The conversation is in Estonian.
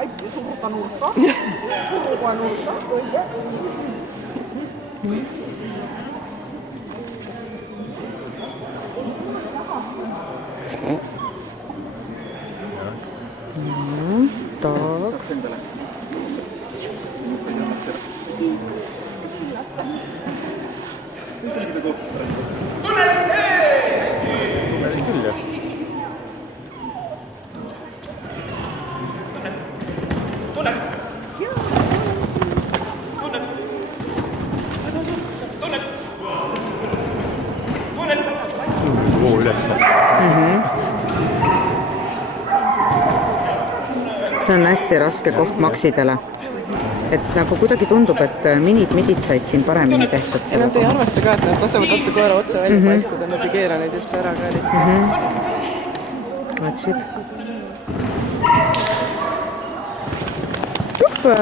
Kaikki suurta nurkkaa. Suurta nurkkaa. Tak. Küll jah. Ülesse. See on hästi raske koht maksidele. Et nagu kuidagi tundub, et midid said siin paremini tehtud. Ja nad ei arvasta ka, et nad lasevad otta koera otsa välja paiskuda, nad ei keera neid üldse ära ka eriti. Otsib. Super!